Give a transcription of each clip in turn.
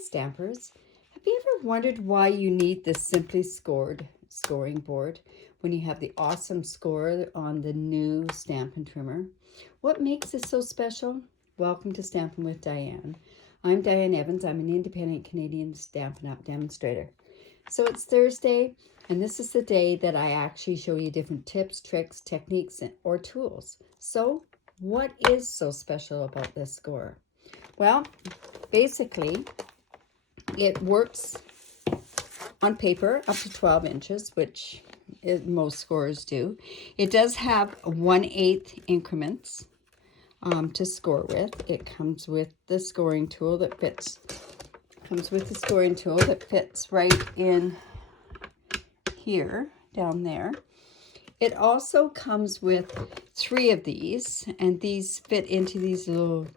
Stampers. Have you ever wondered why you need this Simply Scored scoring board when you have the awesome score on the new Stampin' Trimmer? What makes it so special? Welcome to Stampin' with Diane. I'm Diane Evans. I'm an independent Canadian Stampin' Up Demonstrator. So it's Thursday, and this is the day that I actually show you different tips, tricks, techniques, or tools. So what is so special about this score? Well, basically, it works on paper up to 12 inches, which most scores do. It does have 1/8 increments to score with. It comes with the scoring tool that fits. Right in here, down there. It also comes with 3 of these, and these fit into these little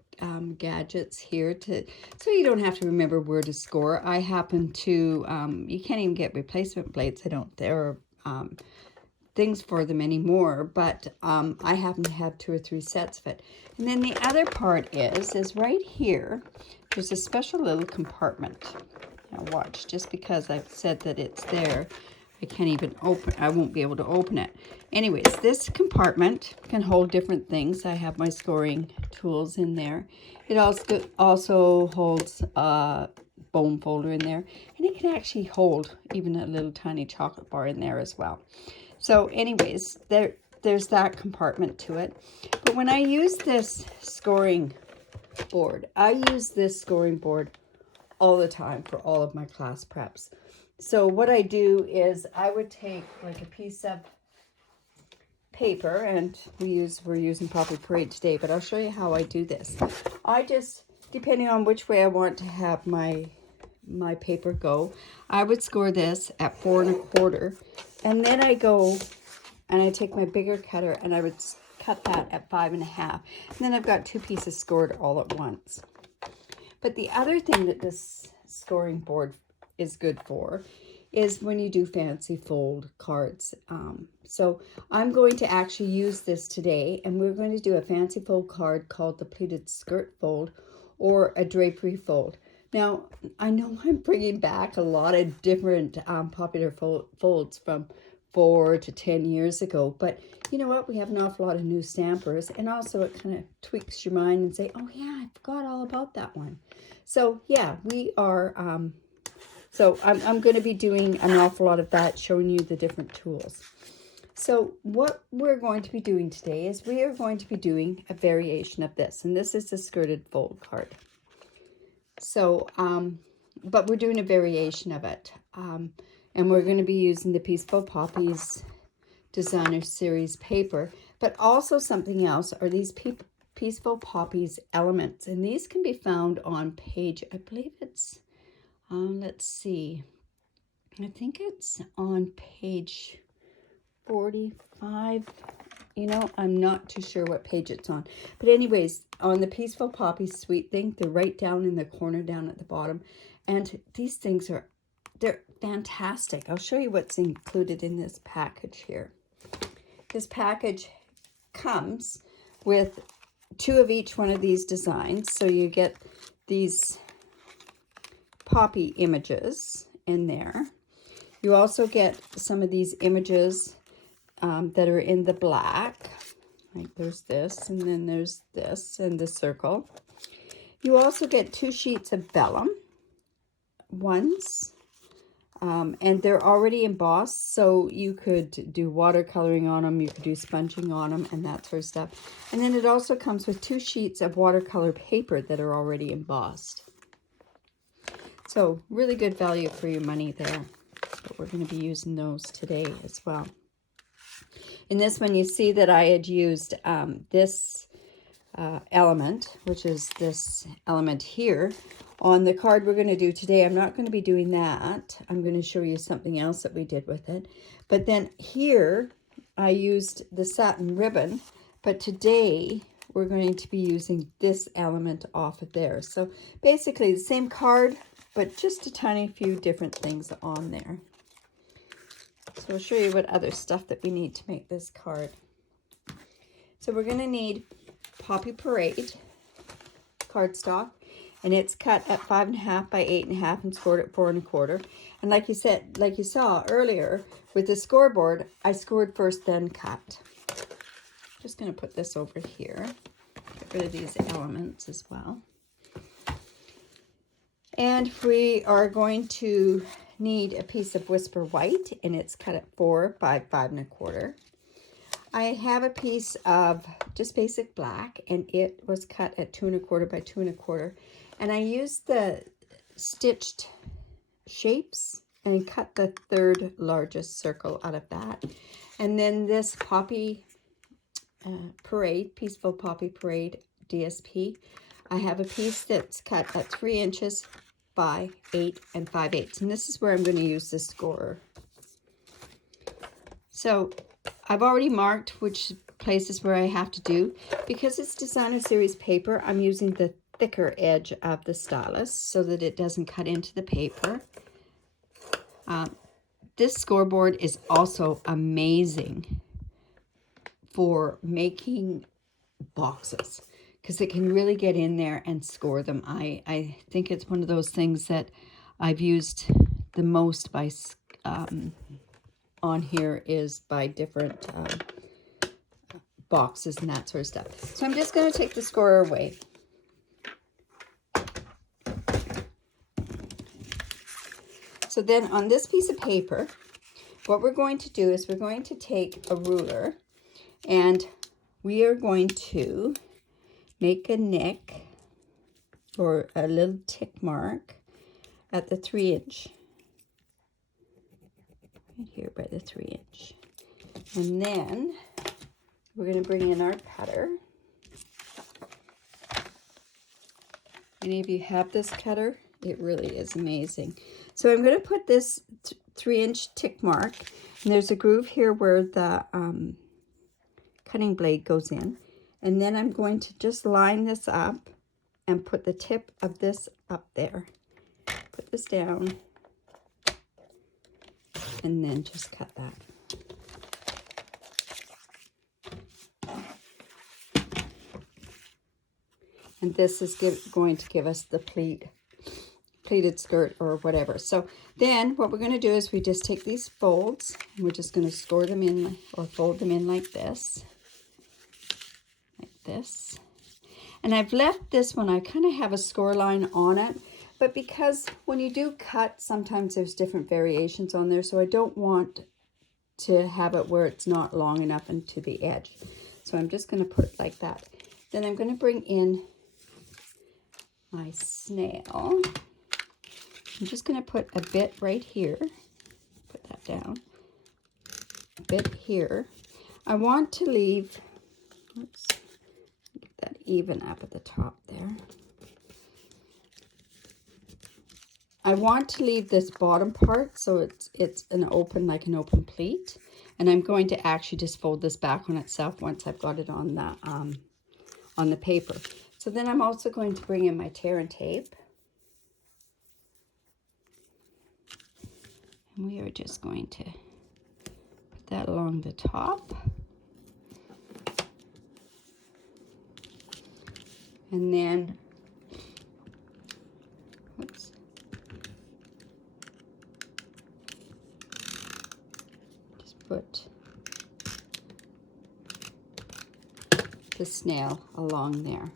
gadgets here so you don't have to remember where to score. I happen to, you can't even get replacement plates. There are things for them anymore, but I happen to have 2 or 3 sets of it. And then the other part is right here, there's a special little compartment. Now watch, just because I've said that it's there, I won't be able to open it. Anyways, this compartment can hold different things. I have my scoring tools in there. It also holds a bone folder in there, and it can actually hold even a little tiny chocolate bar in there as well. So anyways, there's that compartment to it. But when I use this scoring board, I use this scoring board all the time for all of my class preps. So what I do is I would take like a piece of paper, and we're using Poppy Parade today, but I'll show you how I do this. I just, depending on which way I want to have my paper go, I would score this at 4 1/4, and then I go and I take my bigger cutter and I would cut that at 5 1/2, and then I've got 2 pieces scored all at once. But the other thing that this scoring board is good for is when you do fancy fold cards. So I'm going to actually use this today, and we're going to do a fancy fold card called the Pleated Shirt Fold or a Drapery Fold. Now, I know I'm bringing back a lot of different popular folds from 4 to 10 years ago, but you know what? We have an awful lot of new stampers, and also it kind of tweaks your mind and say, oh yeah, I forgot all about that one. So yeah, we are... So I'm going to be doing an awful lot of that, showing you the different tools. So what we're going to be doing today is we are going to be doing a variation of this. And this is the skirted fold card. So, but we're doing a variation of it. And we're going to be using the Peaceful Poppies Designer Series paper. But also something else are these Peaceful Poppies elements. And these can be found on page, I believe it's... let's see, I think it's on page 45. You know, I'm not too sure what page it's on. But anyways, on the Peaceful Poppies Sweet Thing, they're right down in the corner down at the bottom. And these things they're fantastic. I'll show you what's included in this package here. This package comes with 2 of each one of these designs. So you get these poppy images in there. You also get some of these images that are in the black. Like there's this, and then there's this, and the circle. You also get 2 sheets of vellum ones, and they're already embossed, so you could do watercoloring on them, you could do sponging on them, and that sort of stuff. And then it also comes with 2 sheets of watercolor paper that are already embossed. So really good value for your money there. But we're going to be using those today as well. In this one, you see that I had used this element, which is this element here, on the card we're going to do today. I'm not going to be doing that. I'm going to show you something else that we did with it. But then here, I used the satin ribbon. But today, we're going to be using this element off of there. So basically, the same card, but just a tiny few different things on there. So I'll show you what other stuff that we need to make this card. So we're going to need Poppy Parade cardstock, and it's cut at 5.5 by 8.5 and scored at 4 1/4. And like you said, like you saw earlier with the scoreboard, I scored first, then cut. Just going to put this over here. Get rid of these elements as well. And we are going to need a piece of Whisper White, and it's cut at 4 by 5 1/4. I have a piece of just basic black, and it was cut at 2 1/4 by 2 1/4. And I used the stitched shapes and cut the third largest circle out of that. And then this Poppy Parade, Peaceful Poppy Parade DSP, I have a piece that's cut at 3 inches by 8 5/8. And this is where I'm going to use the scorer. So I've already marked which places where I have to do. Because it's Designer Series paper, I'm using the thicker edge of the stylus so that it doesn't cut into the paper. This scoreboard is also amazing for making boxes because it can really get in there and score them. I think it's one of those things that I've used the most by on here is by different boxes and that sort of stuff. So I'm just going to take the scorer away. So then on this piece of paper, what we're going to do is we're going to take a ruler and we are going to make a nick or a little tick mark at the 3 inch. Right here by the 3 inch. And then we're going to bring in our cutter. Any of you have this cutter? It really is amazing. So I'm going to put this 3 inch tick mark, and there's a groove here where the cutting blade goes in. And then I'm going to just line this up and put the tip of this up there. Put this down. And then just cut that. And this is going to give us the pleated skirt or whatever. So then what we're going to do is we just take these folds and we're just going to score them in or fold them in like this. Like this. And I've left this one, I kind of have a score line on it. But because when you do cut, sometimes there's different variations on there. So I don't want to have it where it's not long enough and to the edge. So I'm just going to put it like that. Then I'm going to bring in my snail. I'm just going to put a bit right here. Put that down. A bit here. I want to leave, oops, get that even up at the top there. I want to leave this bottom part so it's an open, like an open pleat. And I'm going to actually just fold this back on itself once I've got it on the paper. So then I'm also going to bring in my tear and tape. And we are just going to put that along the top. And then, oops. Just put the snail along there.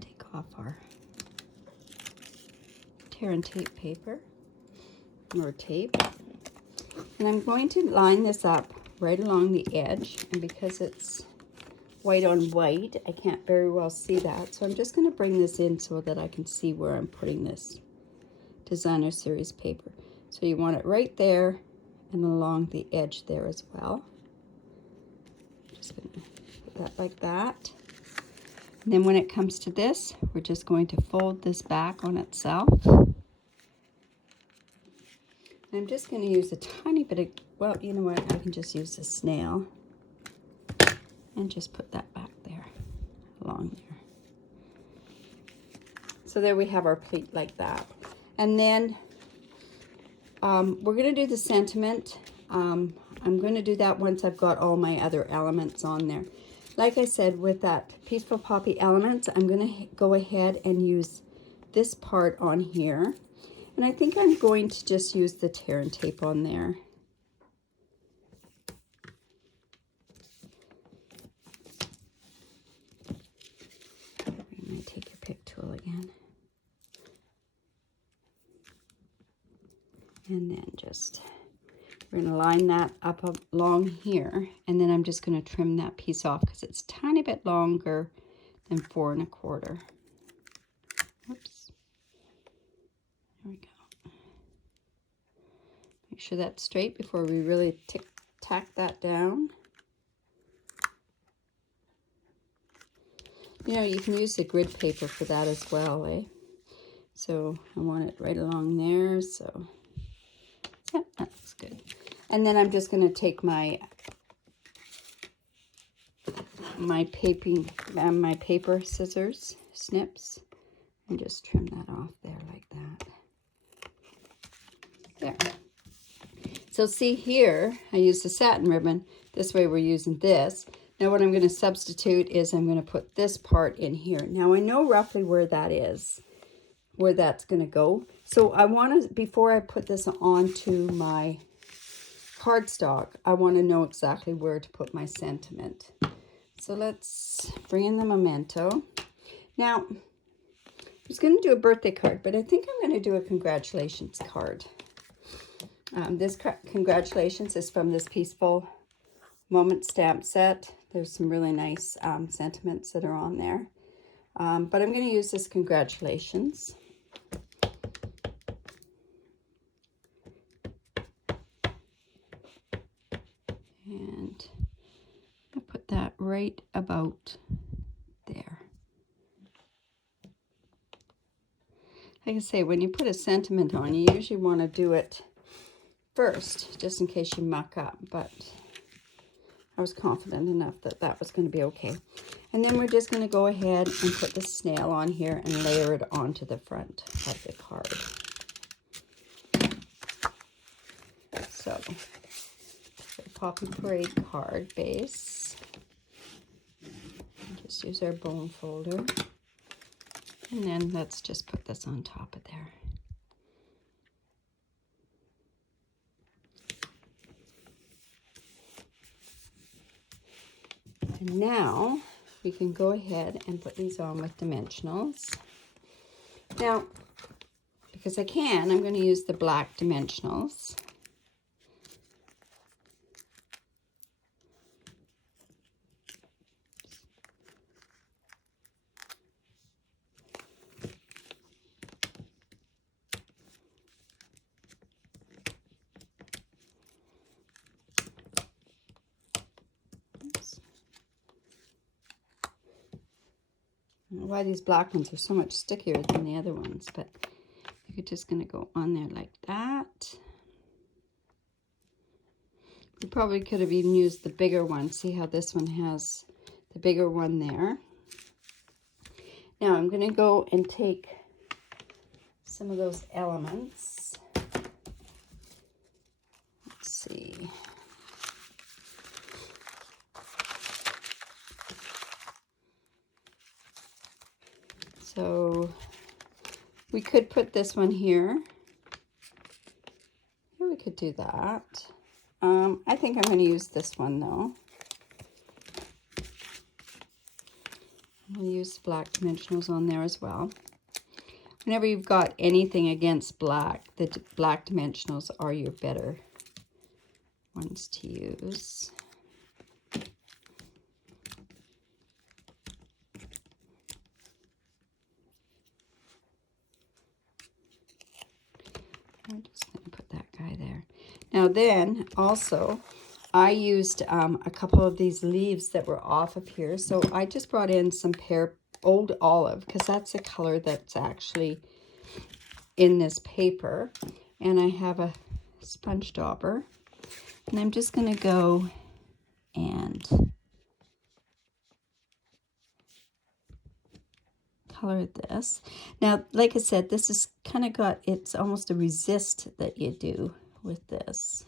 Take off our tear and tape paper or tape, and I'm going to line this up right along the edge, and because it's white on white I can't very well see that, so I'm just going to bring this in so that I can see where I'm putting this Designer Series paper. So you want it right there and along the edge there as well. Just going to put that like that. And then when it comes to this, we're just going to fold this back on itself. I'm just going to use a tiny bit of, well, you know what, I can just use a snail and just put that back there, along there. So there we have our pleat like that. And then we're going to do the sentiment. I'm going to do that once I've got all my other elements on there. like I said, with that Peaceful Poppy Elements, I'm going to go ahead and use this part on here. And I think I'm going to just use the tear and tape on there. I'm going to take your pick tool again. And then just, we're going to line that up along here. And then I'm just going to trim that piece off because it's a tiny bit longer than 4 1/4. Oops. There we go. Make sure that's straight before we really tack that down. You know, you can use the grid paper for that as well, eh? So I want it right along there, so yeah, that looks good. And then I'm just going to take my paper scissors, snips, and just trim that off there like that. There. So see here, I used the satin ribbon. This way we're using this. Now what I'm going to substitute is I'm going to put this part in here. Now I know roughly where that is, where that's going to go. So I want to, before I put this onto my cardstock, I want to know exactly where to put my sentiment. So let's bring in the memento. Now, I was going to do a birthday card, but I think I'm going to do a congratulations card. This congratulations is from this Peaceful Moment stamp set. There's some really nice sentiments that are on there. But I'm going to use this congratulations. And I'll put that right about there. Like I say, when you put a sentiment on, you usually want to do it first, just in case you muck up. But I was confident enough that that was going to be okay. And then we're just going to go ahead and put the snail on here and layer it onto the front of the card. So, Poppy Parade card base. Just use our bone folder. And then let's just put this on top of there. And now we can go ahead and put these on with dimensionals. Now, because I can, I'm going to use the black dimensionals. I don't know why these black ones are so much stickier than the other ones, but you're just going to go on there like that. You probably could have even used the bigger one. See how this one has the bigger one there. Now I'm going to go and take some of those elements. Let's see. So we could put this one here. Yeah, we could do that. I think I'm going to use this one though. I'm going to use black dimensionals on there as well. Whenever you've got anything against black, the black dimensionals are your better ones to use. I'm just going to put that guy there. Now then, also, I used a couple of these leaves that were off of here. So I just brought in some old olive, because that's a color that's actually in this paper. And I have a sponge dauber. And I'm just going to go and color this. Now, like I said, this is kind of got, it's almost a resist that you do with this.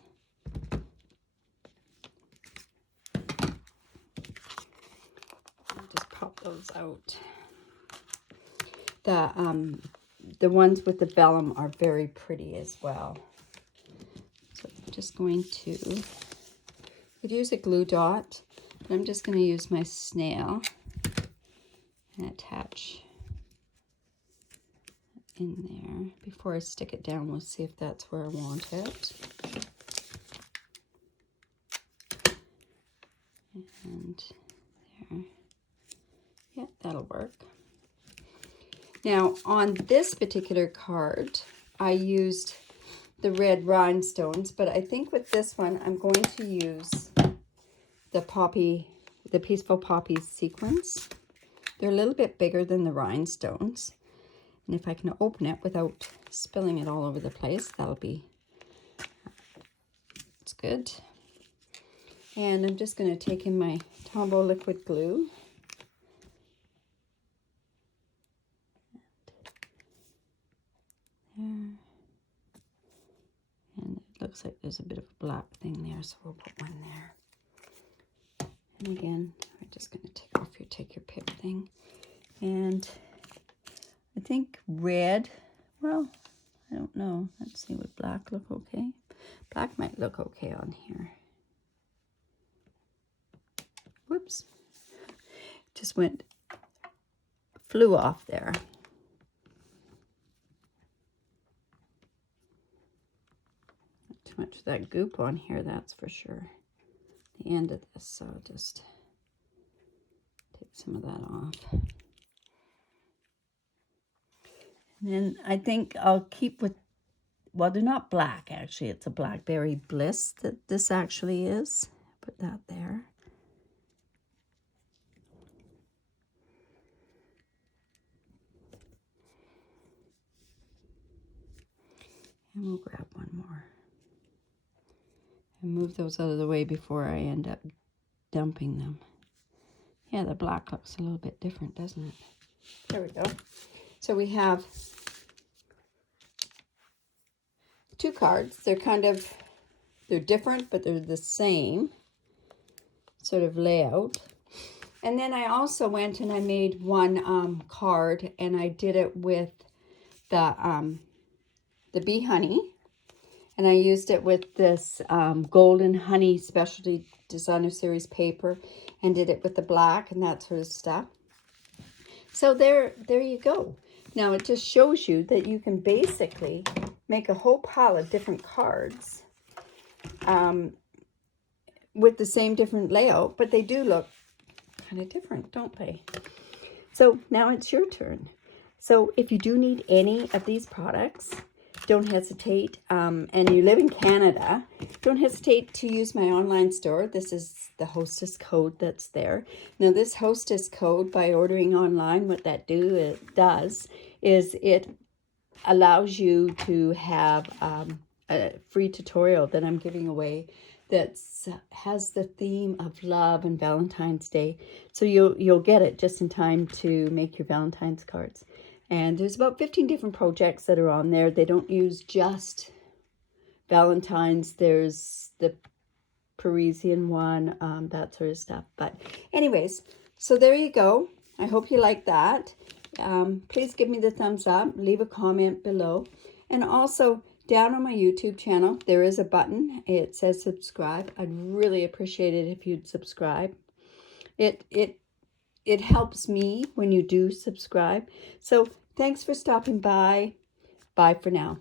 those out. The ones with the vellum are very pretty as well. So I'm just going to, could use a glue dot, but I'm just going to use my snail and attach in there. Before I stick it down, we'll see if that's where I want it. And there. Yeah, that'll work. Now, on this particular card, I used the red rhinestones, but I think with this one, I'm going to use the Peaceful Poppies sequins. They're a little bit bigger than the rhinestones. And if I can open it without spilling it all over the place, it's good. And I'm just going to take in my Tombow liquid glue. And it looks like there's a bit of a black thing there, so we'll put one there. And again, we're just going to take your pick thing. And I think red, well, I don't know. Let's see, would black look okay? Black might look okay on here. Whoops. Just flew off there. Not too much of that goop on here, that's for sure. The end of this, so I'll just take some of that off. And then I think I'll keep with, well, they're not black, actually. It's a Blackberry Bliss that this actually is. Put that there. And we'll grab one more. And move those out of the way before I end up dumping them. Yeah, the black looks a little bit different, doesn't it? There we go. So we have 2 cards. They're different, but they're the same sort of layout. And then I also went and I made one card, and I did it with the bee honey, and I used it with this golden honey specialty designer series paper, and did it with the black and that sort of stuff. So there you go. Now it just shows you that you can basically make a whole pile of different cards with the same different layout, but they do look kind of different, don't they? So now it's your turn. So if you do need any of these products, don't hesitate, and you live in Canada, don't hesitate to use my online store. This is the hostess code that's there. Now this hostess code, by ordering online, what that does is it allows you to have a free tutorial that I'm giving away that has the theme of love and Valentine's Day. So you'll get it just in time to make your Valentine's cards. And there's about 15 different projects that are on there. They don't use just Valentine's. There's the Parisian one, that sort of stuff. But anyways, so there you go. I hope you like that. Please give me the thumbs up. Leave a comment below. And also, down on my YouTube channel, there is a button. It says subscribe. I'd really appreciate it if you'd subscribe. It helps me when you do subscribe. So thanks for stopping by. Bye for now.